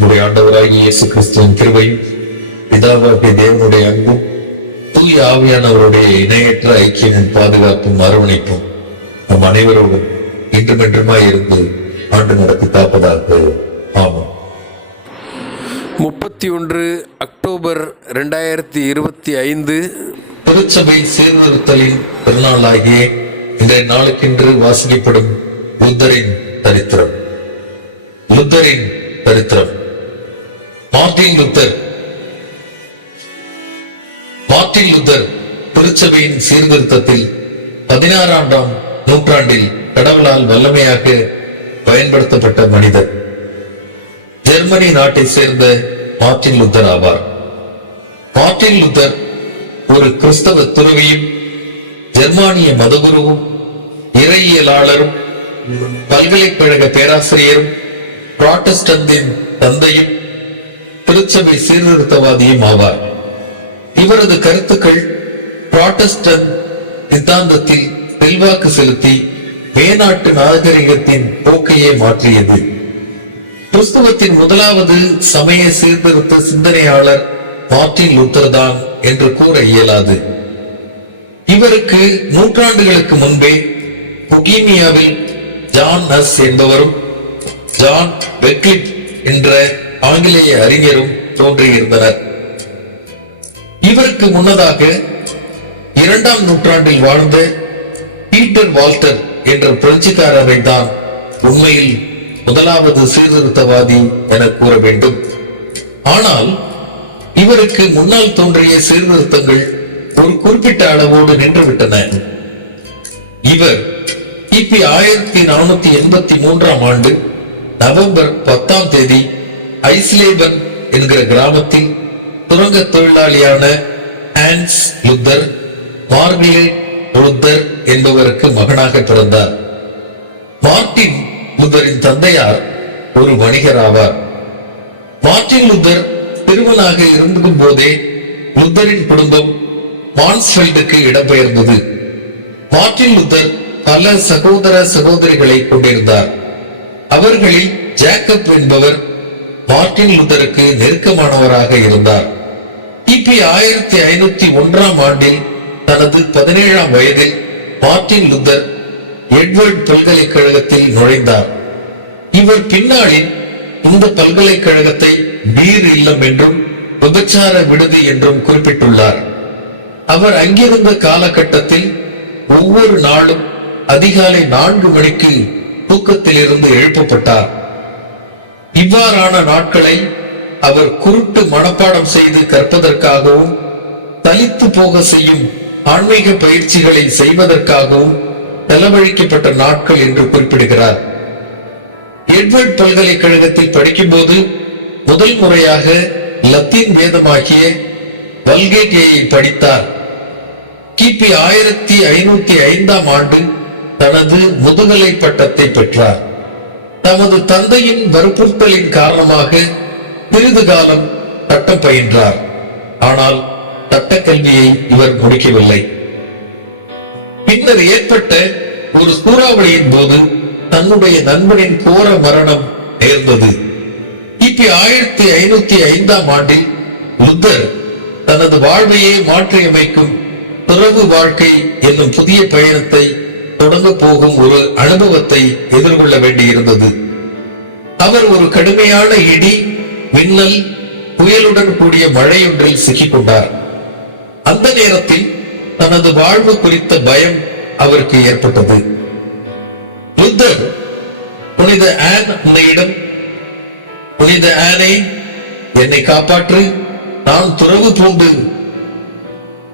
நம்முடைய ஆண்டவராகிய இயேசு கிறிஸ்துவின் கிருபையும் பிதாவாகிய தேவனுடைய அன்பும் தூய ஆவியானவருடைய இணையற்ற ஐக்கியமும் பாதுகாப்பும் அரவணைப்பும் நம் அனைவரோடும் இன்றும் என்றுமாய் இருந்து ஆண்டு நடத்தி காப்பதாக ஆமாம் முப்பத்தி ஒன்று அக்டோபர் ரெண்டாயிரத்தி இருபத்தி ஐந்து திருச்சபை சீர்திருத்தலின் திருநாளாகிய இன்றைய நாளுக்கென்று வாசிக்கப்படும் புத்தரின் சரித்திரம் லுத்தரின் சரித்திரம் மார்டின் லுத்தர். மார்டின் லுத்தர் திருச்சபையின் சீர்திருத்தத்தில் பதினாறாம் நூற்றாண்டில் கடவுளால் வல்லமையாக பயன்படுத்தப்பட்ட மனிதர். ஜெர்மனி நாட்டை சேர்ந்த மார்டின் லுத்தர் ஆவார். மார்டின் லுத்தர் ஒரு கிறிஸ்தவ துறவியும் ஜெர்மானிய மதகுருவும் இறையியலாளரும் பல்கலைக்கழக பேராசிரியரும் புராட்டஸ்டந்தின் தந்தையும் திருச்சபை சீர்திருத்தவாதியும் ஆவார். இவரது கருத்துக்கள் புராட்டஸ்டன்ட் சித்தாந்தத்தில் செல்வாக்கு செலுத்தி மேநாட்டு நாகரிகத்தின் போக்கையே மாற்றியது. கிறிஸ்தவத்தின் முதலாவது சமய சீர்திருத்த சிந்தனையாளர் மார்டின் லூத்தர் தான் என்று கூற இயலாது. இவருக்கு நூற்றாண்டுகளுக்கு முன்பே புகீமியாவில் ஜான் நஸ் என்பவரும் ஜான் வெக்லிப் என்ற ஆங்கிலேய அறிஞரும் தோன்றியிருந்தனர். இவருக்கு முன்னதாக இரண்டாம் நூற்றாண்டில் வாழ்ந்த பீட்டர் வால்டர் என்ற பிரெஞ்சுக்காரரை தான் உண்மையில் முதலாவது சீர்திருத்தவாதி என கூற வேண்டும். ஆனால் இவருக்கு முன்னால் தோன்றிய சீர்திருத்தங்கள் ஒரு குறிப்பிட்ட அளவோடு நின்றுவிட்டன. இவர் கிபி ஆயிரத்தி நானூத்தி எண்பத்தி மூன்றாம் ஆண்டு நவம்பர் பத்தாம் தேதி ஐஸ்லேபன் என்கிற கிராமத்தில் சுரங்க தொழிலாளியான ஹான்ஸ் லுத்தர் மார்கலேட் லுத்தர் என்பவருக்கு மகனாக பிறந்தார். மார்ட்டின் லுத்தரின் தந்தையார் ஒரு வணிகர் ஆவார். மார்ட்டின் லுத்தர் சிறுவனாக இருக்கும் போதே லுத்தரின் குடும்பம் மான்ஸ்ஃபெல்டுக்கு இடம்பெயர்ந்தது. மார்ட்டின் லுத்தர் பல சகோதர சகோதரிகளை கொண்டிருந்தார். அவர்களில் ஜேக்கப் என்பவர் மார்ட்டின் லுத்தருக்கு நெருக்கமானவராக இருந்தார். கிபி ஆயிரத்தி ஐநூத்தி ஒன்றாம் ஆண்டில் தனது பதினேழாம் வயதில் மார்ட்டின் லுத்தர் எட்வர்ட் பல்கலைக்கழகத்தில் நுழைந்தார். இவர் பின்னாளில் இந்த பல்கலைக்கழகத்தை பீர் இல்லம் என்றும் விபச்சார விடுதி என்றும் குறிப்பிட்டுள்ளார். அவர் அங்கிருந்த காலகட்டத்தில் ஒவ்வொரு நாளும் அதிகாலை நான்கு மணிக்கு தூக்கத்திலிருந்து எழுப்பப்பட்டார். இவ்வாறான நாட்களை அவர் குருட்டு மனப்பாடம் செய்து கற்பதற்காகவும் தலித்து போக செய்யும் ஆன்மீக பயிற்சிகளை செய்வதற்காகவும் செலவழிக்கப்பட்ட நாட்கள் என்று குறிப்பிடுகிறார். எட்வர்ட் பல்கலைக்கழகத்தில் படிக்கும்போது முதல் முறையாக லத்தீன் வேதமாகிய வல்கேட்டியை படித்தார். கிபி ஆயிரத்தி ஐநூத்தி ஐந்தாம் ஆண்டு தனது முதுகலை பட்டத்தை பெற்றார். தமது தந்தையின் வற்புறுத்தலின் காரணமாக சிறிது காலம் சட்டம் பயின்றார். ஆனால் சட்டக்கல்வியை இவர் முடிக்கவில்லை. பின்னர் ஏற்பட்ட ஒரு சூறாவளியின் போது தன்னுடைய நண்பனின் கோர மரணம் நேர்ந்தது. கிபி ஆயிரத்தி ஐநூத்தி ஐந்தாம் ஆண்டில் புத்தர் தனது வாழ்வையே மாற்றியமைக்கும் துறவு வாழ்க்கை என்னும் புதிய பயணத்தை தொடங்க போகும் ஒரு அனுபவத்தை எதிர்கொள்ள வேண்டியிருந்தது. அவர் ஒரு கடுமையான இடி மின்னல் புயலுடன் கூடிய மழையொன்றில் சிக்கிக் கொண்டார் அந்த நேரத்தில் தனது வாழ்வு குறித்த பயம் அவருக்கு ஏற்பட்டது. புத்தர் புனித ஆன் உன்னையிடம் புனித ஆனே என்னை காப்பாற்று நான் துறவு பூண்டு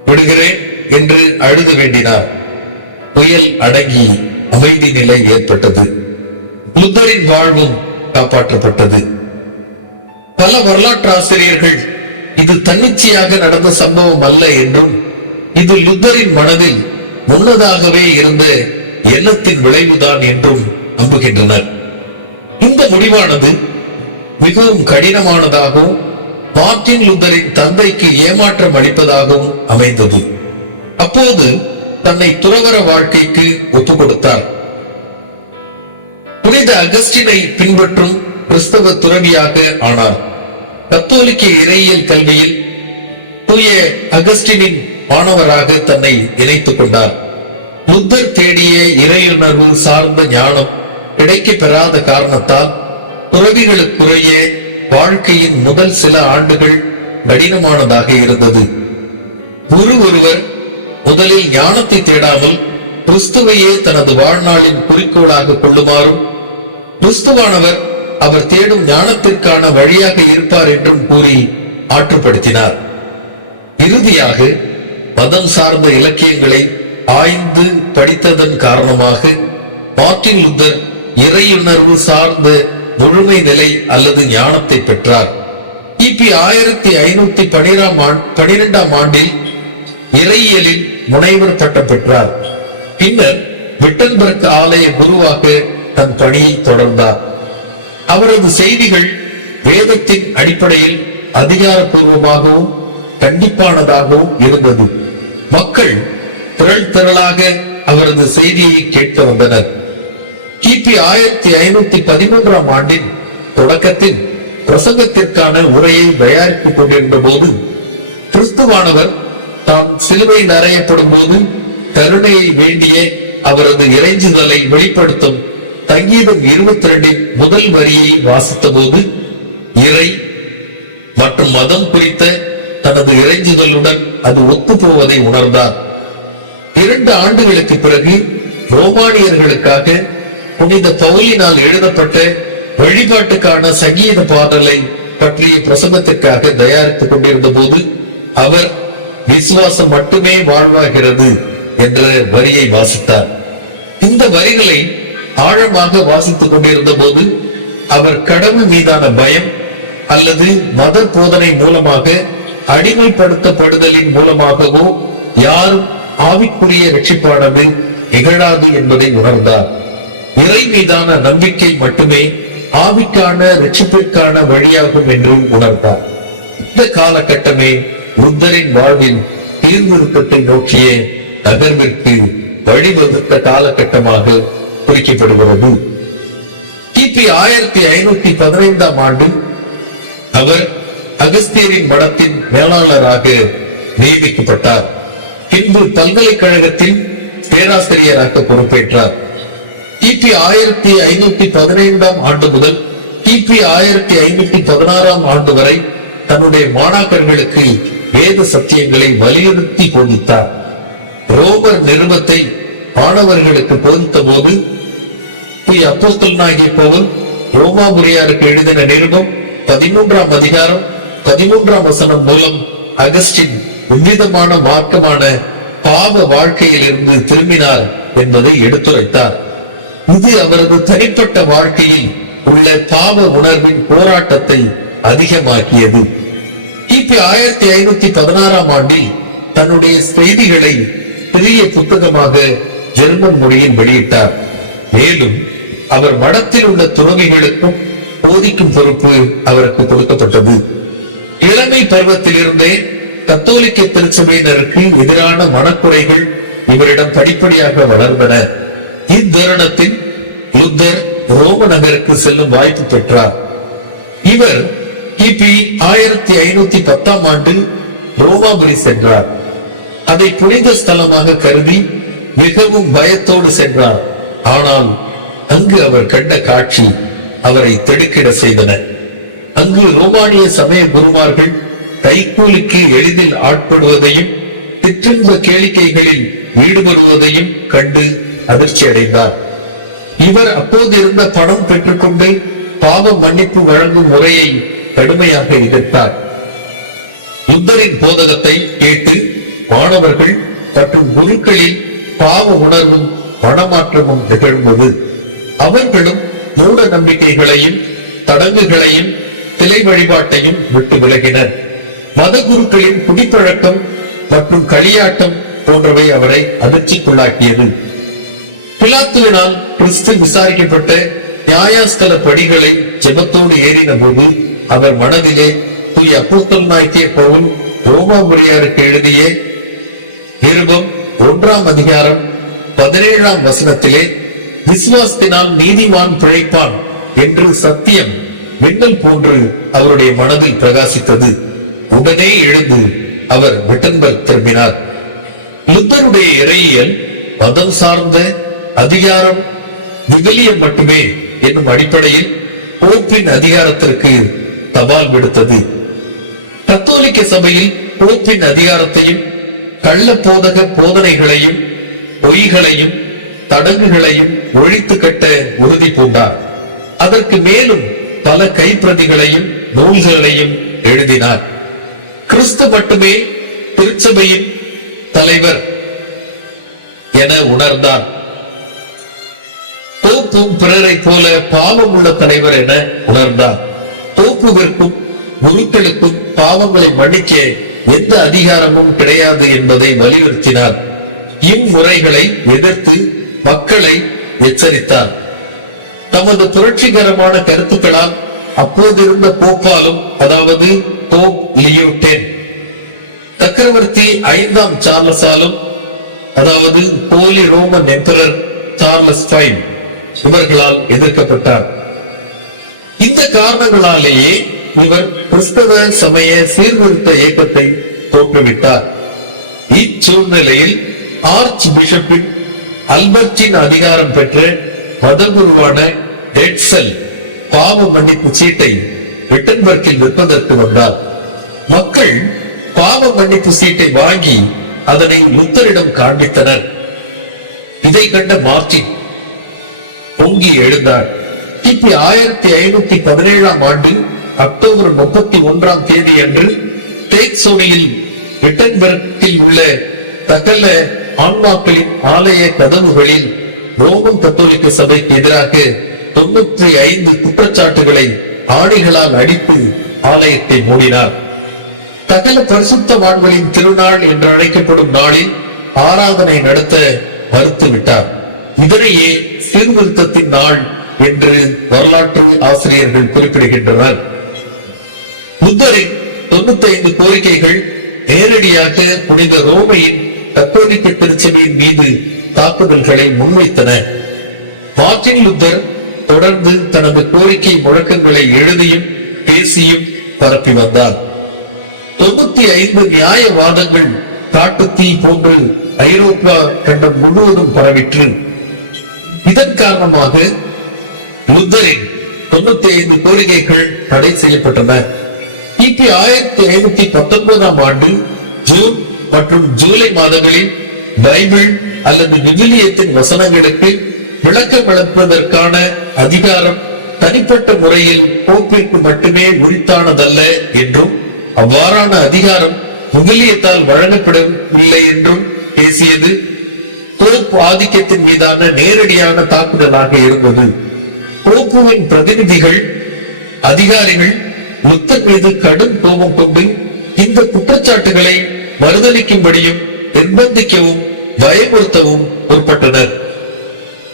விடுகிறேன் என்று அழுது வேண்டினார். புயல் அடங்கி அமைதி நிலை ஏற்பட்டது. புத்தரின் வாழ்வும் காப்பாற்றப்பட்டது. பல வரலாற்று ஆசிரியர்கள் இது தன்னிச்சையாக நடந்த சம்பவம் அல்ல என்றும் இது லுத்தரின் மனதில் முன்னதாகவே இருந்த எண்ணத்தின் விளைவுதான் என்றும் நம்புகின்றனர். இந்த முடிவானது மிகவும் கடினமானதாகவும் மார்டின் லுத்தரின் தந்தைக்கு ஏமாற்றம் அளிப்பதாகவும் அமைந்தது. அப்போது தன்னை துறவர வாழ்க்கைக்கு ஒப்பு கொடுத்தார் புனித அகஸ்டினை பின்பற்றும் கிறிஸ்தவ துறவியாக ஆனார். கத்தோலிக்க இறையியல் கல்வியில் தூய அகஸ்டினின் மாணவராக தன்னை இணைத்துக் கொண்டார். புத்தர் தேடிய இறையுணர்வு சார்ந்த ஞானம் கிடைக்கப் பெறாத காரணத்தால் துறவிகளுக்குரிய வாழ்க்கையின் முதல் சில ஆண்டுகள் கடினமானதாக இருந்தது. குரு ஒருவர் முதலில் ஞானத்தை தேடாமல் கிறிஸ்துவையே தனது வாழ்நாளின் குறிக்கோளாக கொள்ளுமாறும் கிறிஸ்துவானவர் அவர் தேடும் ஞானத்திற்கான வழியாக இருப்பார் என்றும் கூறி ஆற்றுப்படுத்தினார். இறுதியாக மதம் சார்ந்த இலக்கியங்களை ஆய்ந்து படித்ததன் காரணமாக மார்டின் லுத்தர் இறையுணர்வு சார்ந்த முழுமை நிலை அல்லது ஞானத்தை பெற்றார். கிபி ஆயிரத்தி ஐநூத்தி பனிரெண்டாம் பனிரெண்டாம் ஆண்டில் இறையியலின் முனைவர் பட்டம் பெற்றார் பின்னர் விட்டன்பர்க் ஆலய குருவாக தன் பணியை தொடர்ந்தார். அவரது செய்திகள் வேதத்தின் அடிப்படையில் அதிகாரப்பூர்வமாகவும் கண்டிப்பானதாகவும் இருந்தது. மக்கள் திரள் திரளாக அவரது செய்தியை கேட்க வந்தனர். கிபி ஆயிரத்தி ஐநூத்தி பதிமூன்றாம் ஆண்டின் தொடக்கத்தில் பிரசங்கத்திற்கான உரையை தயாரித்துக் கொண்டிருந்த போது கிறிஸ்துவானவர் தாம் சிலுவையில் அறையப்படும் போது கருணையை வேண்டிய அவரது இறைஞ்சுதலை வெளிப்படுத்தும். தங்கீதம் இருபத்தி ரெண்டின் முதல் வரியை வாசித்த போது இறை மற்றும் மதம் குறித்த தனது இறைஞ்சுதலுடன் அது ஒத்து போவதை உணர்ந்தார். இரண்டு ஆண்டுகளுக்கு பிறகு ரோமானியர்களுக்காக புனித பவுலினால் எழுதப்பட்ட வழிபாட்டுக்கான சங்கீத பாடலை பற்றிய பிரசங்கத்திற்காக தயாரித்துக் கொண்டிருந்த போது அவர் விசுவாசம் மட்டுமே வாழ்வாகிறது என்ற வரியை வாசித்தார். இந்த வரிகளை ஆழமாக வாசித்துக் கொண்டிருந்த போது அவர் கடவுள் மீதான பயம் அல்லது மத போதனை மூலமாக அடிமைப்படுத்தப்படுதலின் மூலமாகவோ யாரும் ஆவிக்குரிய ரட்சிப்பானது நிகழாது என்பதை உணர்ந்தார். இறை மீதான நம்பிக்கை மட்டுமே ஆவிக்கான ரட்சிப்பிற்கான வழியாகும் என்றும் உணர்ந்தார். இந்த காலகட்டமே புத்தரின் வாழ்வின் தீர்விருத்தத்தை நோக்கிய நகர்விற்கு வழிவகுத்த காலகட்டமாக குறிக்கப்படுகிறது. கிபி ஆயிரத்தி ஐநூத்தி பதினைந்தாம் ஆண்டு அவர் அகஸ்தியரின் மடத்தின் மேலாளராக நியமிக்கப்பட்டார். பின்பு பல்கலைக்கழகத்தின் பேராசிரியராக பொறுப்பேற்றார். கிபி ஆயிரத்தி ஐநூத்தி பதினைந்தாம் ஆண்டு முதல் கிபி ஆயிரத்தி ஐநூத்தி பதினாறாம் ஆண்டு வரை தன்னுடைய மாணாக்கர்களுக்கு வேத சத்தியங்களை வலியுறுத்தி போதித்தார். ரோமர் நிருபத்தை மாணவர்களுக்கு போதித்த போது அப்போஸ்தலனாகிய ரோமா ரோமாபுரியாருக்கு எழுதின நிருபம் பதிமூன்றாம் அதிகாரம் பதிமூன்றாம் வசனம் மூலம் அகஸ்டின் விவிதமான மார்க்கமான பாவ வாழ்க்கையிலிருந்து திரும்பினார் என்பதை எடுத்துரைத்தார். இது அவரது தனிப்பட்ட வாழ்க்கையில் உள்ள பாவ உணர்வின் போராட்டத்தை அதிகமாக்கியது. கிபி ஆயிரத்தி ஐநூத்தி பதினாறாம் ஆண்டில் தன்னுடைய செய்திகளை பெரிய புத்தகமாக ஜெர்மன் மொழியில் வெளியிட்டார். மேலும் அவர் மடத்தில் உள்ள துறவிகளுக்கும் போதிக்கும் பொறுப்பு அவருக்கு கொடுக்கப்பட்டது. இளமை பருவத்திலிருந்தே கத்தோலிக்க திருச்சபையினருக்கு எதிரான மனக்குறைகள் இவரிடம் படிப்படியாக வளர்ந்தன. இத்தருணத்தில் லுத்தர் ரோம நகருக்கு செல்லும் வாய்ப்பு பெற்றார். இவர் கிபி ஆயிரத்தி ஐநூத்தி பத்தாம் ஆண்டு ரோமாபுரி சென்றார். அதை புனித ஸ்தலமாக கருதி மிகவும் பயத்தோடு சென்றார். ஆனால் அங்கு அவர் கண்ட காட்சி அவரை திடுக்கிட செய்தன. அங்கு ரோமானிய சமய குருமார்கள் கைக்கூலிக்கு எளிதில் ஆட்படுவதையும் சிற்றின்ப கேளிக்கைகளில் ஈடுபடுவதையும் கண்டு அதிர்ச்சி அடைந்தார் இவர் அப்போது இருந்த பணம் பெற்றுக்கொண்டு பாவ மன்னிப்பு வழங்கும் முறையை கடுமையாக எதிர்த்தார். புத்தரின் போதகத்தை கேட்டு மாணவர்கள் மற்றும் குருக்களில் பாவ உணர்வும் மனமாற்றமும் நிகழ்ந்தது. அவர்களும் மூட நம்பிக்கைகளையும் தடங்குகளையும் சிலை வழிபாட்டையும் விட்டு விலகினர். மத குருக்களின் குடிப்பழக்கம் மற்றும் களியாட்டம் போன்றவை அவரை அதிர்ச்சிக்குள்ளாக்கியது. பிலாத்துவினால் கிறிஸ்து விசாரிக்கப்பட்ட நியாயாஸ்தல படிகளை ஜெபத்தோடு ஏறின போது அவர் மனதிலே தூய் நாய்க்கே பவுல் ரோமாபுரியாருக்கு எழுதிய நிருபம் ஒன்றாம் அதிகாரம் பதினேழாம் வசனத்திலே விசுவாசத்தினால் நீதிமான் பிழைப்பான் என்று சத்தியம் மின்னல் போன்று அவருடைய மனதில் பிரகாசித்தது. உடனே எழுந்து அவர் விட்டன்பர்க் திரும்பினார். லுத்தருடைய இறையியல் மதம் சார்ந்த அதிகாரம் விவிலியம் மட்டுமே என்னும் அடிப்படையில் போப்பின் அதிகாரத்திற்கு தபால் விடுத்தது. கத்தோலிக்க சபையில் போப்பின் அதிகாரத்தையும் கள்ள போதக போதனைகளையும் பொய்களையும் தடங்குகளையும் ஒழித்து கட்ட உறுதி பூண்டார். அதற்கு மேலும் பல கைப்பிரதிகளையும் நூல்களையும் எழுதினார். கிறிஸ்து மட்டுமே திருச்சபையின் தலைவர் என உணர்ந்தார். போப்பும் பிறரை போல பாவம் உள்ள தலைவர் என உணர்ந்தார். போப்புவிற்கும் குருக்களுக்கும் பாவங்களை மன்னிக்க எந்த அதிகாரமும் கிடையாது என்பதை வலியுறுத்தினார். இம்முறைகளை எதிர்த்து மக்களை எச்சரித்தார். தமது புரட்சிகரமான கருத்துக்களால் அப்போதிருந்த போப்பாலும் அதாவது போப் லியோ சக்கரவர்த்தி ஐந்தாம் சார்லஸாலும் அதாவது போலி ரோமன் எம்பரர் சார்லஸ் ஃபைவ் இவர்களால் எதிர்க்கப்பட்டார். இந்த காரணங்களாலேயே இவர் கிறிஸ்தவ சமய சீர்திருத்த இயக்கத்தை தோற்றுவிட்டார் இச்சூழ்நிலையில் ஆர்ச் பிஷப்பின் அல்பர்டின் அதிகாரம் பெற்ற மதகுருவான டெட்சல் பாவ மன்னிப்பு சீட்டை விட்டன்பர்க்கில் விற்பதற்கு வந்தார். மக்கள் பாவ மன்னிப்பு சீட்டை வாங்கி அதனை லுத்தரிடம் காண்பித்தனர். இதை கண்ட மார்டின் பொங்கி எழுந்தார். கிபி ஆயிரத்தி ஐநூத்தி பதினேழாம் ஆண்டு அக்டோபர் முப்பத்தி ஒன்றாம் தேதி அன்று டேக்சோனியில் விட்டன்பர்க்கில் உள்ள தகல ஆன்மாக்களின் ஆலய கதவுகளில் ரோமன் கத்தோலிக்க சபைக்கு எதிராக தொண்ணூற்றி ஐந்து குற்றச்சாட்டுகளை ஆணிகளால் அடித்து ஆலயத்தை மூடினார். சகல பரிசுத்தவான்களின் திருநாள் என்று அழைக்கப்படும் நாளில் ஆராதனை நடத்த மறுத்துவிட்டார். இதனையே சீர்திருத்தத்தின் நாள் என்று வரலாற்று ஆசிரியர்கள் குறிப்பிடுகின்றனர். புத்தரின் தொண்ணூத்தி ஐந்து கோரிக்கைகள் நேரடியாக புனித ரோமையின் கத்தோலிக்க திருச்சபையின் மீது தாக்குதல்களை முன்வைத்தன. மார்டின் லுத்தர் தொடர்ந்து தனது கோரிக்கை முழக்கங்களை எழுதியும் பேசியும் பரப்பி வந்தார். தொண்ணூத்தி ஐந்து நியாயவாதங்கள் காட்டுத்தீ போன்று ஐரோப்பா கண்டம் முழுவதும் பரவிற்று. இதன் காரணமாக லுத்தரின் தொண்ணூத்தி ஐந்து கோரிக்கைகள் தடை செய்யப்பட்டன. கிபி ஆயிரத்தி ஐநூத்தி பத்தொன்பதாம் ஆண்டு ஜூன் மற்றும் ஜூலை மாதங்களில் பைபிள் அல்லது விவிலியத்தின் வசனங்களுக்கு விளக்கம் அளிப்பதற்கான அதிகாரம் தனிப்பட்ட முறையில் போப்பிற்கு மட்டுமே உரித்தானதல்ல என்றும் அவ்வாறான அதிகாரம் விவிலியத்தால் வழங்கப்படவில்லை என்றும் பேசியது. போப் ஆதிக்கத்தின் மீதான நேரடியான தாக்குதலாக இருந்தது. போக்குவின் பிரதிநிதிகள் அதிகாரிகள் லுத்தர் மீது கடும் கோபம் கொண்டு இந்த குற்றச்சாட்டுகளை மறுதளிக்கும்படியும் நிர்பந்திக்கவும் பயமுறுத்தவும் முற்பட்டனர்.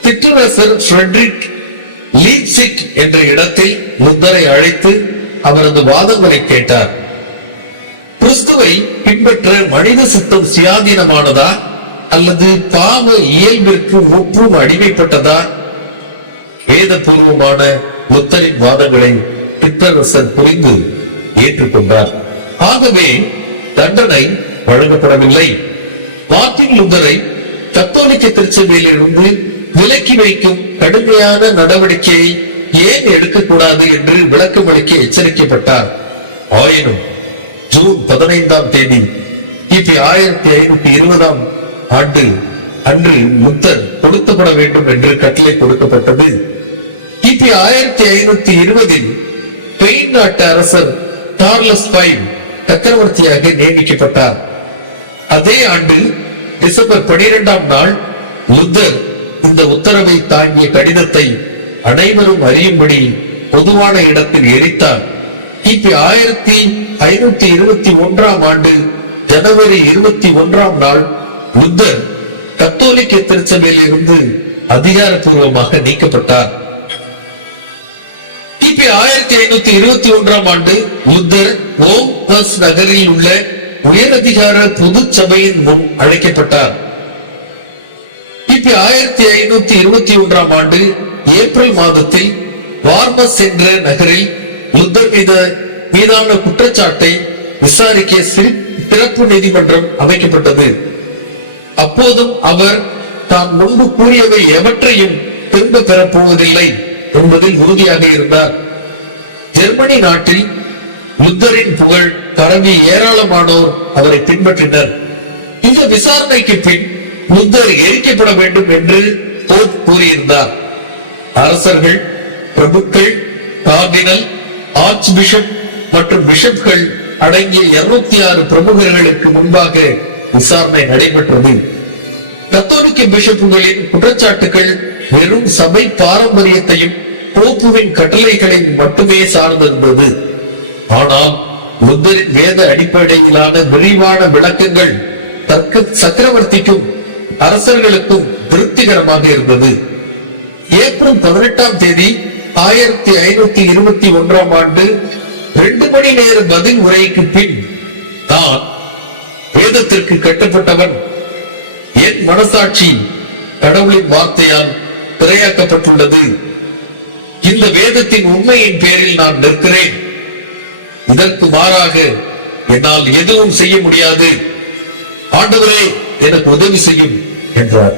திட்டரசர் ஃப்ரெட்ரிக் லீப்சிக் என்ற இடத்தில் லுத்தரை அழைத்து அவரது வாதங்களை கேட்டார். கிறிஸ்துவை பின்பற்ற மனித சித்தம் சுயாதீனமானதா அல்லது பாவ இயல்பிற்கு முற்றும் அடிமைப்பட்டதா வேதபூர்வமான புத்தரின் வாதங்களை சிற்றரசர் புரிந்து ஏற்றுக்கொண்டார். ஆகவே தண்டனை வழங்கப்படவில்லை. மார்டின் லுத்தரை கத்தோலிக்க திருச்சபையிலிருந்து விலக்கி வைக்கும் கடுமையான நடவடிக்கையை ஏன் எடுக்கக்கூடாது என்று விளக்கமளிக்க எச்சரிக்கப்பட்டார். ஆயினும் ஜூன் பதினைந்தாம் தேதி கிபி ஆயிரத்தி ஐநூத்தி இருபதாம் ஆண்டு அன்று முத்தர் கொடுத்தப்பட வேண்டும் என்று கட்டளை கொடுக்கப்பட்டது. கிபி ஆயிரத்தி ஐநூத்தி இருபதில் ஸ்பெயின் நாட்டு அரசர் சார்லஸ் பைவ் சக்கரவர்த்தியாக நியமிக்கப்பட்டார். அதே ஆண்டு டிசம்பர் பனிரெண்டாம் நாள் லுத்தர் இந்த உத்தரவை தாங்கிய கடிதத்தை அனைவரும் அறியும்படி பொதுவான இடத்தில் எரித்தார். கிபி ஆயிரத்தி ஐநூத்தி இருபத்தி ஒன்றாம் ஆண்டு ஜனவரி இருபத்தி ஒன்றாம் நாள் லுத்தர் கத்தோலிக்க திருச்சபையில் இருந்து அதிகாரப்பூர்வமாக நீக்கப்பட்டார். ஆயிரத்தி ஐநூத்தி இருபத்தி ஒன்றாம் ஆண்டு புத்தர் ஓம் பஸ் நகரில் உள்ள உயரதிகார பொது சபையின் முன் அழைக்கப்பட்டார். கிபி ஆயிரத்தி ஐநூத்தி இருபத்தி ஒன்றாம் ஆண்டு ஏப்ரல் மாதத்தில் வார்மஸ் என்ற நகரில் புத்தர் மீத மீதான குற்றச்சாட்டை விசாரிக்க சிறப்பு நீதிமன்றம் அமைக்கப்பட்டது. அப்போதும் அவர் தான் முன்பு கூறியவை எவற்றையும் திரும்ப பெறப் போவதில்லை என்பதில் உறுதியாக இருந்தார். ஜெர்மனி நாட்டில் புத்தரின் புகழ் பரவி ஏராளமானோர் அவரை பின்பற்றினர். இந்த விசாரணைக்கு பின் புத்தர் எரிக்கப்பட வேண்டும் என்று போப் கூறியிருந்தார். அரசர்கள் பிரபுக்கள் கார்டினல் ஆர்ச் பிஷப் மற்றும் பிஷப்கள் அடங்கிய 206 ஆறு பிரமுகர்களுக்கு முன்பாக விசாரணை நடைபெற்றது. கத்தோலிக்க பிஷப்புகளின் குற்றச்சாட்டுகள் வெறும் சபை பாரம்பரியத்தையும் போப்புவின் கட்டளைகளை மட்டுமே சார்ந்திருந்தது ஆனால் புத்தரின் வேத அடிப்படையிலான விரிவான விளக்கங்கள் தர்க்க சக்கரவர்த்திக்கும் அரசர்களுக்கும் திருப்திகரமாக இருந்தது. ஏப்ரல் பதினெட்டாம் தேதி ஆயிரத்தி ஐநூத்தி இருபத்தி ஒன்றாம் ஆண்டு ரெண்டு மணி நேர பதில் உரைக்கு பின் தான் வேதத்திற்கு கட்டுப்பட்டவன் என் மனசாட்சி கடவுளின் வார்த்தையால் திரையாக்கப்பட்டுள்ளது. இந்த வேதத்தின் உண்மையின் பேரில் நான் நிற்கிறேன். இதற்கு மாறாக என்னால் எதுவும் செய்ய முடியாது. ஆண்டவரே எனக்கு உதவி செய்யும் என்றார்.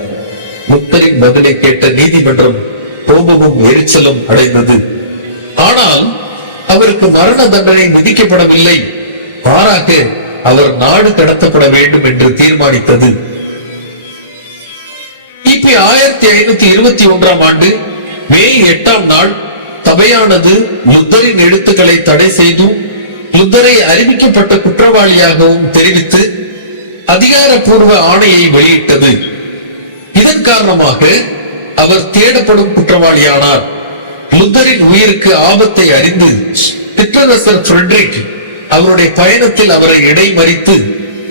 முத்தரின் பதிலை கேட்ட நீதிமன்றம் கோபமும் எரிச்சலும் அடைந்தது. ஆனால் அவருக்கு மரண தண்டனை விதிக்கப்படவில்லை. மாறாக அவர் நாடு கடத்தப்பட வேண்டும் என்று தீர்மானித்தது. கிபி ஆயிரத்தி ஐநூத்தி இருபத்தி ஒன்றாம் ஆண்டு மே எட்டாம் நாள் சபையானது லுத்தரின் எழுத்துக்களை தடை செய்தும் லுத்தரை அறிவிக்கப்பட்ட குற்றவாளியாகவும் தெரிவித்து அதிகாரப்பூர்வ ஆணையை வெளியிட்டது. இதன் காரணமாக அவர் தேடப்படும் குற்றவாளியானார். லுத்தரின் உயிருக்கு ஆபத்தை அறிந்து சிற்றரசர் பிரெட்ரிக் அவருடைய பயணத்தில் அவரை இடைமறித்து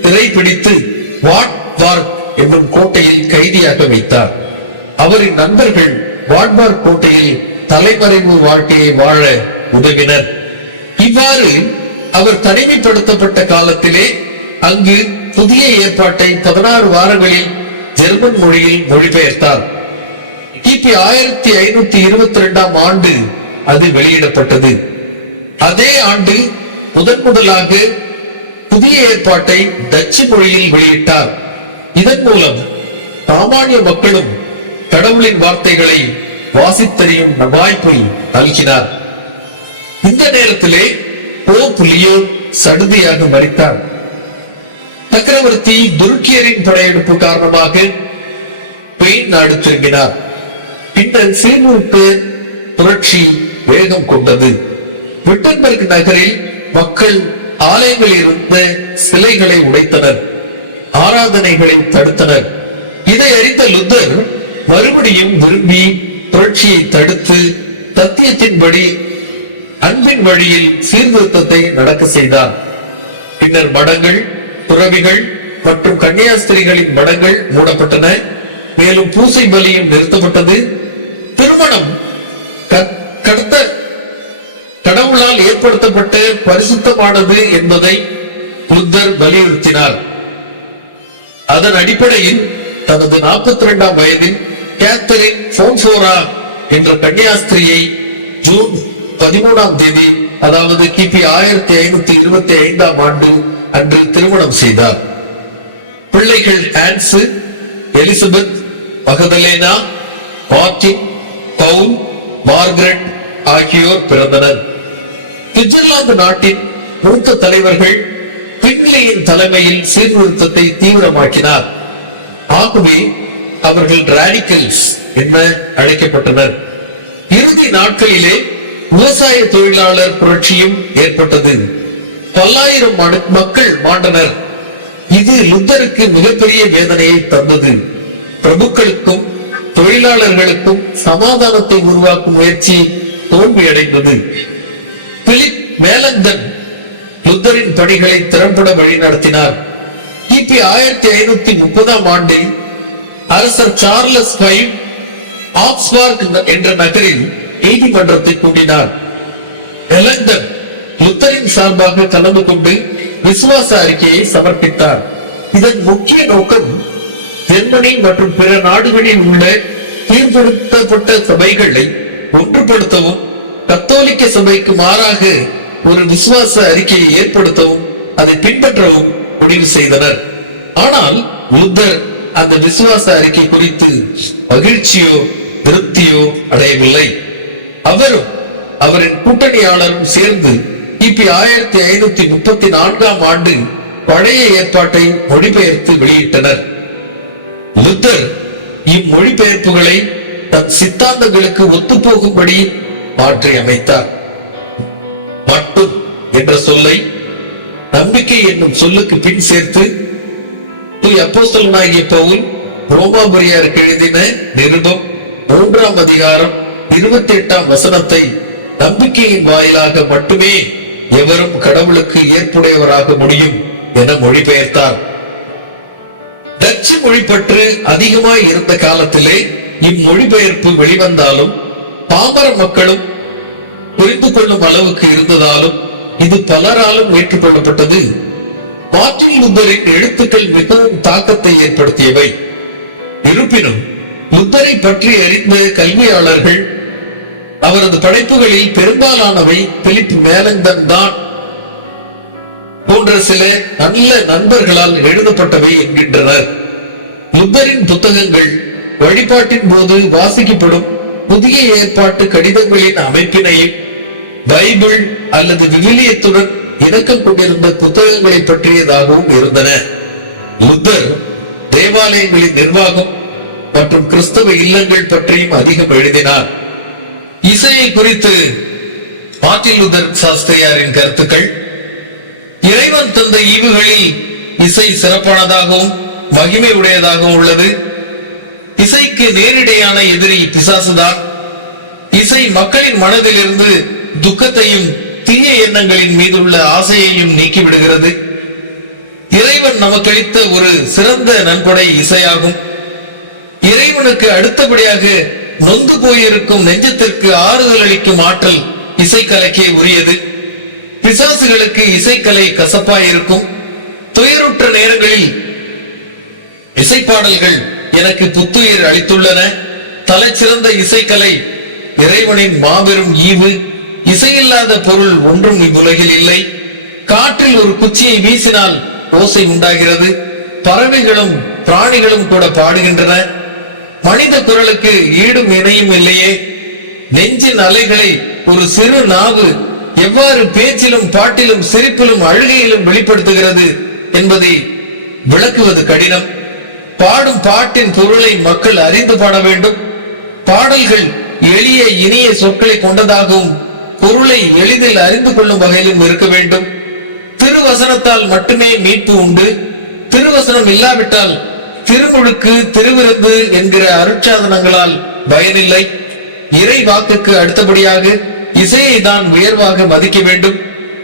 திரைப்பிடித்து வாட் வார்க் என்னும் கோட்டையில் கைதியாக வைத்தார். அவரின் நண்பர்கள் வாட்பார் கோட்டையில் தலைமறைவு வாழ்க்கையை வாழ உதவினர். இவ்வாறு அவர் தனிமைப்படுத்தப்பட்ட காலத்திலே அங்கு புதிய ஏற்பாட்டை பதினாறு வாரங்களில் ஜெர்மன் மொழியில் மொழிபெயர்த்தார். கிபி ஆயிரத்தி ஐநூத்தி இருபத்தி ரெண்டாம் ஆண்டு அது வெளியிடப்பட்டது. அதே ஆண்டு முதன் முதலாக புதிய ஏற்பாட்டை டச்சு மொழியில் வெளியிட்டார். இதன் மூலம் சாமானிய மக்களும் கடவுளின் வார்த்தைகளை வாசித்தறியும் வாய்ப்பை நல்கினார் இந்த நேரத்திலே போப் லியோ சடுதியாக மறித்தார். சக்கரவர்த்தி துருக்கியரின் படையெடுப்பு காரணமாக பெயின் நாடு திரும்பினார். பின்னர் சீர்மிழ்ப்பு புரட்சி வேகம் கொண்டது. விட்டன்பர்க் நகரில் மக்கள் ஆலயங்களில் இருந்த சிலைகளை உடைத்தனர். ஆராதனைகளை தடுத்தனர். இதை அறிந்த லுத்தர் மறுபடியும் விரும்பி புரட்சியை தடுத்து தத்தியத்தின்படி அன்பின் வழியில் சீர்திருத்தத்தை நடக்க செய்தார். பின்னர் மடங்கள் துறவிகள் மற்றும் கன்னியாஸ்திரிகளின் மடங்கள் மூடப்பட்டன. மேலும் பூசை பலியும் நிறுத்தப்பட்டது. திருமணம் க- கடத்த கடவுளால் ஏற்படுத்தப்பட்ட பரிசுத்தமானது என்பதை புத்தர் வலியுறுத்தினார். அதன் அடிப்படையில் தனது 42 இரண்டாம் வயதில் கேத்தரின் போன்சோரா என்ற கன்னியாஸ்திரியை ஜூன் பதிமூணாம் தேதி அதாவது கிபி ஆயிரத்தி ஐநூத்தி இருபத்தி ஐந்தாம் ஆண்டு அன்று திருமணம் செய்தார். பிள்ளைகள் Hans Elizabeth Magdalena Martin Paul Margaret ஆகியோர் பிறந்தனர். சுவிட்சர்லாந்து நாட்டின் மூத்த தலைவர்கள் பின்லியின் தலைமையில் சீர்திருத்தத்தை தீவிரமாக்கினார். ஆகவே அவர்கள் ராடிக்கல்ஸ் என அழைக்கப்பட்டனர். இறுதி நாட்களிலே விவசாய தொழிலாளர் புரட்சியும் ஏற்பட்டது. பல்லாயிரம் மக்கள் மாண்டனர். இது லுத்தருக்கு மிகப்பெரிய வேதனையை தந்தது. பிரபுக்களுக்கும் தொழிலாளர்களுக்கும் சமாதானத்தை உருவாக்கும் முயற்சி தோல்வியடைந்தது. பிலிப் மேலந்தன் லுத்தரின் பணிகளை திறம்பட வழிநடத்தினார். கிபி ஆயிரத்தி ஐநூத்தி முப்பதாம் ஆண்டில் அரசர் சார்லஸ் ஃபைவ் ஆக்ஸ்பார்க் என்ற நகரில் நீதிமன்றத்தை கூட்டினார். எலந்தன் லுத்தரின் சார்பாக கலந்து கொண்டு விசுவாச அறிக்கையை சமர்ப்பித்தார். இதன் முக்கிய நோக்கம் ஜெர்மனி மற்றும் பிற நாடுகளில் உள்ள சீர்திருத்தப்பட்ட சபைகளை ஒன்றுபடுத்தவும் கத்தோலிக்க சபைக்கு மாறாக ஒரு விசுவாச அறிக்கையை ஏற்படுத்தவும் அதை பின்பற்றவும் முடிவு செய்தனர். ஆனால் லூத்தர் அந்த விசுவாச அறிக்கை குறித்து மகிழ்ச்சியோ திருப்தியோ அடையவில்லை. அவரும் அவரின் கூட்டணியாளரும் சேர்ந்து கிபி ஆயிரத்தி ஐநூத்தி முப்பத்தி நான்காம் ஆண்டு பழைய ஏற்பாட்டை மொழிபெயர்த்து வெளியிட்டனர். லுத்தர் இம்மொழிபெயர்ப்புகளை தன் சித்தாந்தங்களுக்கு ஒத்துப்போகும்படி மாற்றி அமைத்தார். மட்டும் என்ற சொல்லை நம்பிக்கை என்னும் சொல்லுக்கு பின் சேர்த்து அப்போஸ்தலனாகிய பவுல் ரோமாபுரியாருக்கு எழுதின நிருபம் மூன்றாம் அதிகாரம் இருபத்தி எட்டாம் வசனத்தை நம்பிக்கையின் வாயிலாக மட்டுமே எவரும் கடவுளுக்கு ஏற்புடையவராக முடியும் என மொழிபெயர்த்தார். டச்சு மொழி பற்று அதிகமாய் இருந்த காலத்திலே இம்மொழிபெயர்ப்பு வெளிவந்தாலும் பாமர மக்களும் புரிந்து கொள்ளும் அளவுக்கு இருந்ததாலும் இது பலராலும் ஏற்றுக்கொள்ளப்பட்டது. மார்டின் லுத்தரின் எழுத்துக்கள் மிகவும் தாக்கத்தை ஏற்படுத்தியவை. இருப்பினும் லுத்தரை பற்றி அறிந்த கல்வியாளர்கள் அவரது படைப்புகளில் பெரும்பாலானவை பிலிப் மேலந்தன் தான் போன்ற சில நல்ல நண்பர்களால் எழுதப்பட்டவை என்கின்றனர். லுத்தரின் புத்தகங்கள் வழிபாட்டின் போது வாசிக்கப்படும் புதிய ஏற்பாட்டு கடிதங்களின் அமைப்பினையும் பைபிள் அல்லது விவிலியத்துடன் இணக்கம் கொண்டிருந்த புத்தகங்களை பற்றியதாகவும் இருந்தன. புத்தர் தேவாலயங்களின் நிர்வாகம் மற்றும் கிறிஸ்தவ இல்லங்கள் பற்றியும் அதிகம் எழுதினார். இசையை குறித்து மார்ட்டின் சாஸ்திரியாரின் கருத்துக்கள் இறைவன் தந்த ஈவுகளில் இசை சிறப்பானதாகவும் மகிமை உடையதாகவும் உள்ளது. இசைக்கு நேரிடையான எதிரி பிசாசுதான். இசை மக்களின் மனதிலிருந்து துக்கத்தையும் தீய எண்ணங்களின் மீதுள்ள ஆசையையும் நீக்கிவிடுகிறது. இறைவன் நமக்களித்த ஒரு சிறந்த நன்கொடை இசையாகும். இறைவனுக்கு அடுத்தபடியாக நொந்து போயிருக்கும் நெஞ்சத்திற்கு ஆறுதல் அளிக்கும் ஆற்றல் இசைக்கலைக்கே உரியது. பிசாசுகளுக்கு இசைக்கலை கசப்பாயிருக்கும். துயருற்ற நேரங்களில் இசைப்பாடல்கள் எனக்கு புத்துயிர் அளித்துள்ளன. தலைச்சிறந்த இசைக்கலை இறைவனின் மாபெரும் ஈவு. இசையில்லாத பொருள் ஒன்றும் இவ்வுலகில் இல்லை. காற்றில் ஒரு குச்சியை வீசினால் ஓசை உண்டாகிறது. பறவைகளும் பிராணிகளும் கூட பாடுகின்றன. மனித குரலுக்கு ஈடும் இணையும் இல்லையே. நெஞ்சின் அலைகளை ஒரு சிறு நாவு எவ்வாறு பேச்சிலும் பாட்டிலும் சிரிப்பிலும் அழுகையிலும் வெளிப்படுத்துகிறது என்பதை விளக்குவது கடினம். பாடும் பாட்டின் பொருளை மக்கள் அறிந்து பாட வேண்டும். பாடல்கள் எளிய இனிய சொற்களை கொண்டதாகவும் பொருளை எளிதில் அறிந்து கொள்ளும் வகையிலும் இருக்க வேண்டும். திருவசனத்தால் மட்டுமே மீட்பு உண்டு. திருவசனம் இல்லாவிட்டால் திருமுழுக்கு திருவிருந்து என்கிற அருட்சாதனங்களால் பயனில்லை. இறை வாக்குக்கு அடுத்தபடியாக இசையை தான் உயர்வாக மதிக்க வேண்டும்.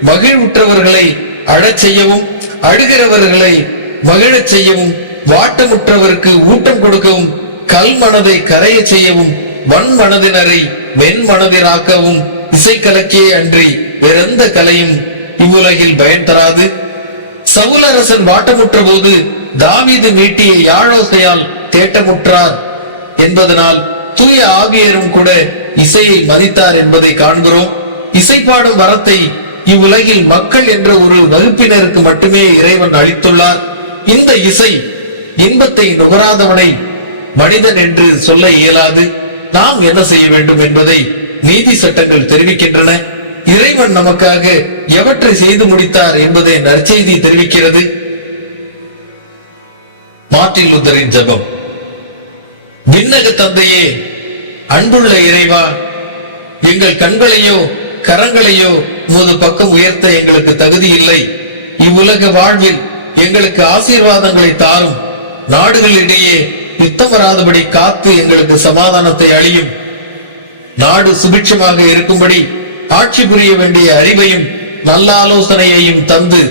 மகிழ்வுற்றவர்களை அழச் செய்யவும் அழுகிறவர்களை மகிழச் செய்யவும் வாட்டமுற்றவருக்கு ஊட்டம் கொடுக்கவும் கல் மனதை கரையச் செய்யவும் வன் மனதினரை வெண் மனதினாக்கவும் இசைக்கலக்கே அன்றி வேறெந்த கலையும் இவ்வுலகில் பயன் தராது. சவுலரசன் வாட்டமுற்ற போது தாவீது மீட்டிய யாழோசையால் தேட்டமுற்றார் என்பதனால் தூய ஆவியரும் கூட இசையை மதித்தார் என்பதை காண்கிறோம். இசைப்பாடும் வரத்தை இவ்வுலகில் மக்கள் என்ற ஒரு வகுப்பினருக்கு மட்டுமே இறைவன் அளித்துள்ளார். இந்த இசை இன்பத்தை நுகராதவனை மனிதன் என்று சொல்ல இயலாது. நாம் என்ன செய்ய வேண்டும் என்பதை நீதி சட்டங்கள் தெரிவிக்கின்றன. இறைவன் நமக்காக எவற்றை செய்து முடித்தார் என்பதை நற்செய்தி தெரிவிக்கிறது. மார்டின் லுத்தரின் ஜபம். விண்ணக தந்தையே அன்புள்ள இறைவா எங்கள் கண்களையோ கரங்களையோ உமது பக்கம் உயர்த்த எங்களுக்கு தகுதி இல்லை. இவ்வுலக வாழ்வில் எங்களுக்கு ஆசீர்வாதங்களை தாரும். நாடுகளிடையே யுத்தம் வராதபடி காத்து எங்களுக்கு சமாதானத்தை அழியும் நாடு சுபிட்சமாக இருக்கும்படி ஆட்சி புரிய வேண்டிய அறிவையும் நல்ல ஆலோசனையையும் தந்து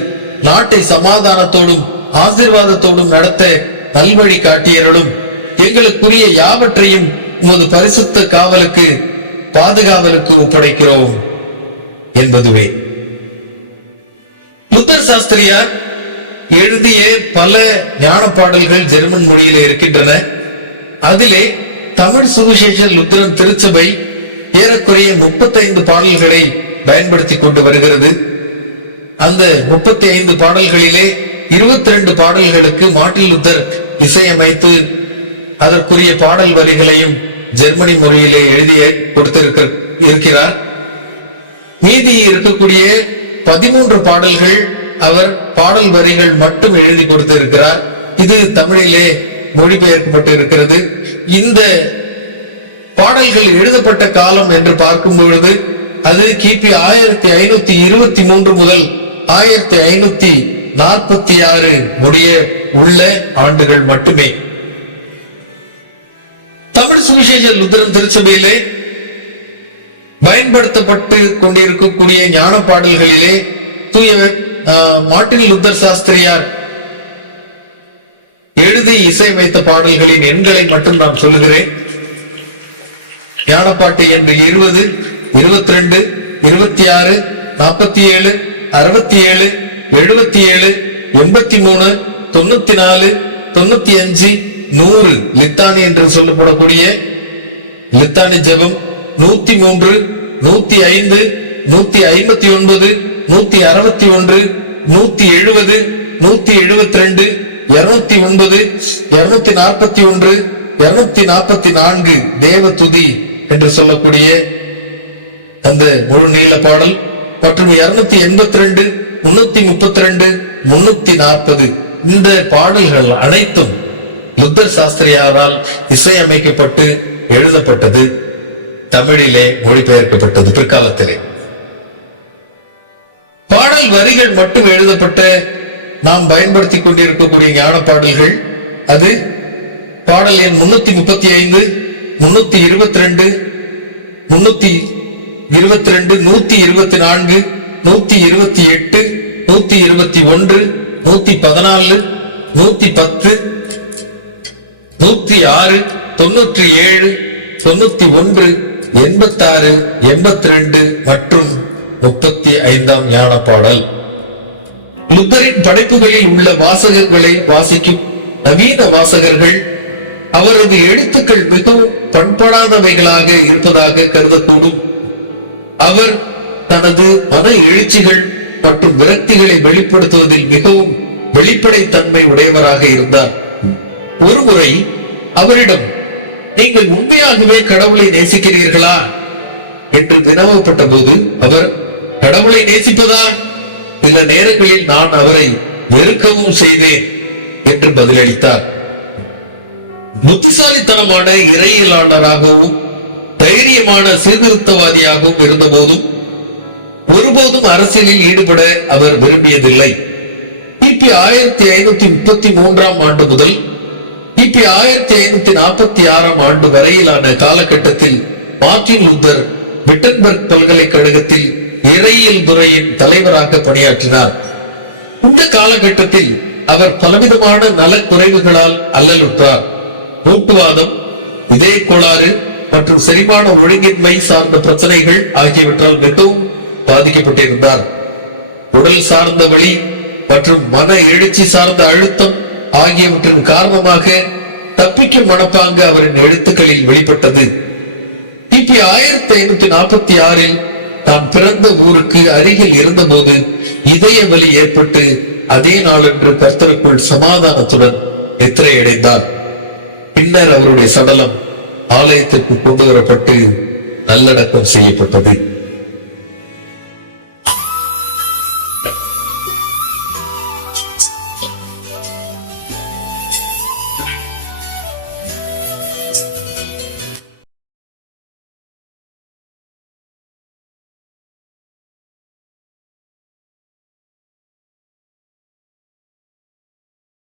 நாட்டை சமாதானத்தோடும் ஆசிர்வாதத்தோடும் நடத்த நல்வழி காட்டியருளும். எங்களுக்குரிய யாவற்றையும் உமது பரிசுத்த காவலுக்கு பாதுகாவலுக்கு ஒப்படைக்கிறோம் என்பதுவே. புத்தர் சாஸ்திரியார் எழுதிய பல ஞான பாடல்கள் ஜெர்மன் மொழியில இருக்கின்றன. அதிலே தமிழ் சுவிசேஷ லுத்திரன் திருச்சபை ஏறக்குறைய முப்பத்தைந்து பாடல்களை பயன்படுத்தி கொண்டு வருகிறது. அந்த முப்பத்தி ஐந்து பாடல்களிலே இருபத்தி ரெண்டு பாடல்களுக்கு மாட்டில் லுத்தர் இசையமைத்து அதற்குரிய பாடல் வரிகளையும் ஜெர்மனி மொழியிலே எழுதிய கொடுத்திருக்க இருக்கிறார். மீதி இருக்கக்கூடிய பதிமூன்று பாடல்கள் அவர் பாடல் வரிகள் மட்டும் எழுதி கொடுத்திருக்கிறார். இது தமிழிலே மொழிபெயர்க்கப்பட்டு இருக்கிறது இந்த பாடல்கள் எழுதப்பட்ட காலம் என்று பார்க்கும் பொழுது அது கிபி ஆயிரத்தி ஐநூத்தி இருபத்தி மூன்று முதல் ஆயிரத்தி ஐநூத்தி நாற்பத்தி ஆறு முடிய உள்ள ஆண்டுகள் மட்டுமே. தமிழ் சுவிசேஷ லுத்தரன் திருச்சபையிலே பயன்படுத்தப்பட்டு கொண்டிருக்கக்கூடிய ஞான பாடல்களிலே தூய ஆஹ், லுத்தர் சாஸ்திரியார் எழுதி இசையமைத்த பாடல்களின் எண்களை மட்டும் நான் சொல்லுகிறேன். ஞானப்பாட்டு என்று இருபது இருபத்தி ரெண்டு இருபத்தி ஆறு நாற்பத்தி ஏழு அறுபத்தி ஏழு எழுபத்தி ஏழு எண்பத்தி மூணு தொண்ணூத்தி நாலு தொண்ணூத்தி அஞ்சு நூறு. லித்தானி என்று சொல்லப்படக்கூடிய லித்தானி ஜெபம் நூத்தி மூன்று நூத்தி ஐந்து நூத்தி ஐம்பத்தி ஒன்பது நூத்தி அறுபத்தி ஒன்று நூத்தி எழுபது நூத்தி எழுபத்தி ரெண்டு இருநூத்தி ஒன்பது இருநூத்தி நாற்பத்தி ஒன்று இருநூத்தி நாற்பத்தி நான்கு தேவ துதி. என்று சொல்லக்கூடிய அந்த முழு நீள பாடல் மற்றும் இருநூத்தி எண்பத்தி ரெண்டு முன்னூத்தி முப்பத்தி ரெண்டு முன்னூத்தி நாற்பது இந்த பாடல்கள் அனைத்தும் புத்தர் சாஸ்திரியாரால் இசையமைக்கப்பட்டு எழுதப்பட்டது தமிழிலே மொழிபெயர்க்கப்பட்டது பிற்காலத்திலே. பாடல் வரிகள் மட்டும் எழுதப்பட்ட நாம் பயன்படுத்திக் கொண்டிருக்கக்கூடிய ஞான பாடல்கள் அது பாடல் எண் முன்னூத்தி முப்பத்தி ஐந்து முன்னூத்தி இருபத்தி ரெண்டு முன்னூத்தி இருபத்தி ரெண்டு நூத்தி இருபத்தி நான்கு நூத்தி இருபத்தி எட்டு நூத்தி இருபத்தி ஒன்று நூத்தி பதினாலு நூத்தி பத்து நூத்தி ஆறு தொண்ணூற்றி ஏழு தொண்ணூத்தி ஒன்று எண்பத்தாறு எண்பத்தி ரெண்டு மற்றும் முப்பத்தி ஐந்தாம் ஞான பாடல் லுத்தரின் படைப்புகளில் உள்ள வாசகர்களை வாசிக்கும் நவீன வாசகர்கள் அவரது எழுத்துக்கள் மிகவும் பண்படாதவைகளாக இருப்பதாக கருதக்கூடும். அவர் தனது மன எழுச்சிகள் மற்றும் விரக்திகளை வெளிப்படுத்துவதில் மிகவும் வெளிப்படைத்தன்மை உடையவராக இருந்தார். ஒருமுறை அவரிடம் நீங்கள் உண்மையாகவே கடவுளை நேசிக்கிறீர்களா? என்று வினவப்பட்ட போது அவர் கடவுளை நேசிப்பதா? சில நேரங்களில் நான் அவரை வெறுக்கவும் செய்தேன் என்று பதிலளித்தார். புத்திசாலித்தனமான இறையிலாளராகவும் தைரியமான சீர்திருத்தவாதியாகவும் இருந்தபோதும் ஒருபோதும் அரசியலில் ஈடுபட அவர் விரும்பியதில்லை. கிபி ஆயிரத்தி ஐநூத்தி முப்பத்தி மூன்றாம் ஆண்டு முதல் கிபி ஆயிரத்தி ஐநூத்தி நாற்பத்தி ஆறாம் ஆண்டு வரையிலான காலகட்டத்தில் மார்டின் லூதர் விட்டன்பர்க் பல்கலைக்கழகத்தில் இறையியல் துறையின் தலைவராக பணியாற்றினார். இந்த காலகட்டத்தில் அவர் பலவிதமான நலக்குறைவுகளால் அல்லலுற்றார். மூட்டுவாதம் இதய கோளாறு மற்றும் செரிமான ஒழுங்கின்மை சார்ந்த பிரச்சனைகள் ஆகியவற்றால் மிகவும் பாதிக்கப்பட்டிருந்தார். உடல் சார்ந்த வலி மற்றும் மன எழுச்சி சார்ந்த அழுத்தம் ஆகியவற்றின் காரணமாக தப்பிக்கும் மனப்பாங்கு அவரின் எழுத்துக்களில் வெளிப்பட்டது. கிபி ஆயிரத்தி ஐநூத்தி நாற்பத்தி ஆறில் தான் பிறந்த ஊருக்கு அருகில் இருந்தபோது இதய வலி ஏற்பட்டு அதே நாளன்று கர்த்தருக்குள் சமாதானத்துடன் நித்திரையடைந்தார். பின்னர் அவருடைய சடலம் ஆலயத்திற்கு கொண்டு வரப்பட்டு நல்லடக்கம் செய்யப்பட்டது.